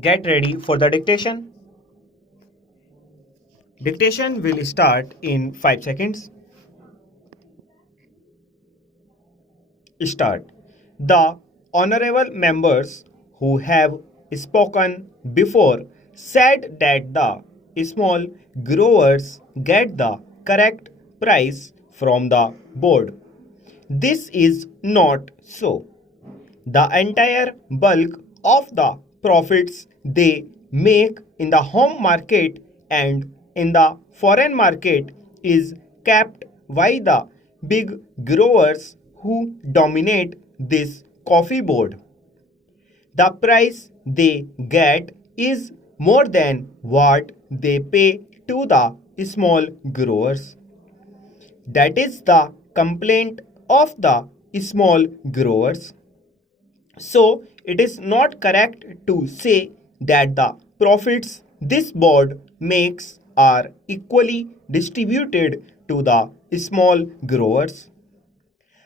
Get ready for the dictation. Dictation will start in 5 seconds. Start. The honorable members who have spoken before said that the small growers get the correct price from the board. This is not so. The entire bulk of the profits they make in the home market and in the foreign market is kept by the big growers who dominate this coffee board. The price they get is more than what they pay to the small growers. That is the complaint of the small growers. So, it is not correct to say that the profits this board makes are equally distributed to the small growers.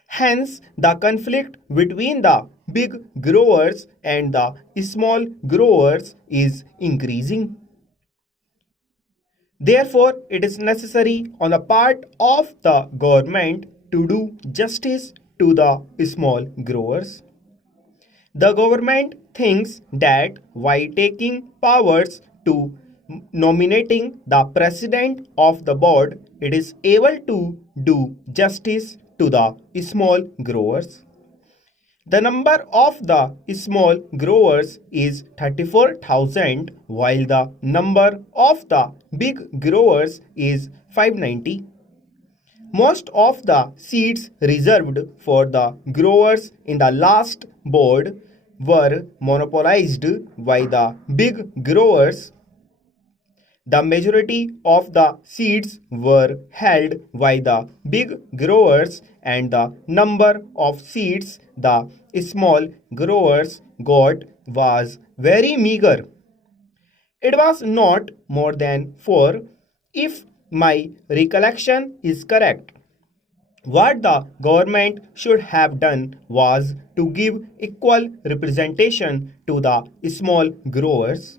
Hence, the conflict between the big growers and the small growers is increasing. Therefore, it is necessary on the part of the government to do justice to the small growers. The government thinks that by taking powers to nominating the president of the board, it is able to do justice to the small growers. The number of the small growers is 34,000 while the number of the big growers is 590. Most of the seats reserved for the growers in the last board were monopolized by the big growers. The majority of the seats were held by the big growers and the number of seats the small growers got was very meager. It was not more than 4 if my recollection is correct. What the government should have done was to give equal representation to the small growers.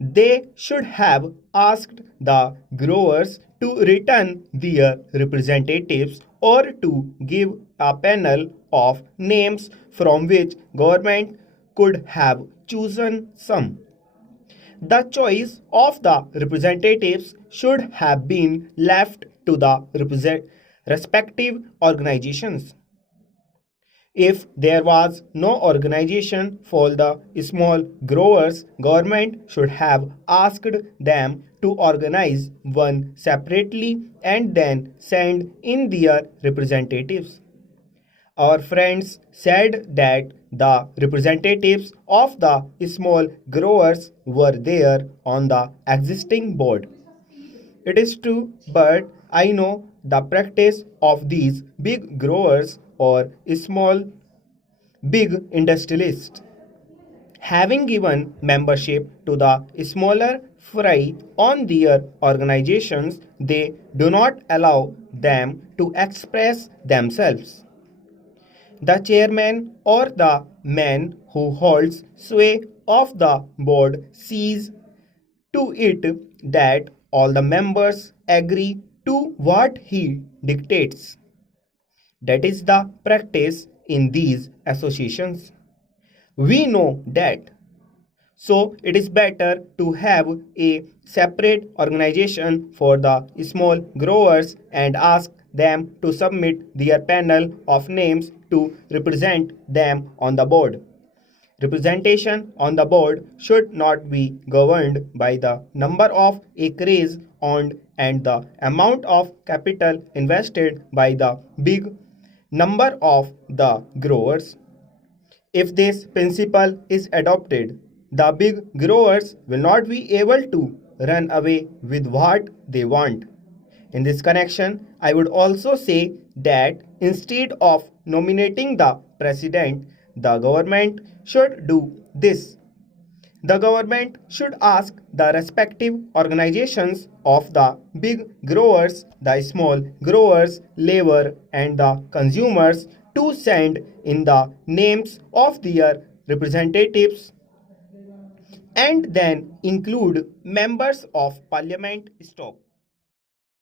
They should have asked the growers to return their representatives or to give a panel of names from which government could have chosen some. The choice of the representatives should have been left to the respective organizations. If there was no organization for the small growers, government should have asked them to organize one separately and then send in their representatives. Our friends said that the representatives of the small growers were there on the existing board. It is true, but I know the practice of these big growers or small big industrialists. Having given membership to the smaller fry on their organizations, they do not allow them to express themselves. The chairman or the man who holds sway of the board sees to it that all the members agree to what he dictates. That is the practice in these associations. We know that. So it is better to have a separate organization for the small growers and ask them to submit their panel of names to represent them on the board. Representation on the board should not be governed by the number of acres owned and the amount of capital invested by the big number of the growers. If this principle is adopted, the big growers will not be able to run away with what they want. In this connection, I would also say that instead of nominating the president, the government should do this. The government should ask the respective organizations of the big growers, the small growers, labor, and the consumers to send in the names of their representatives. and then include members of parliament. Stop.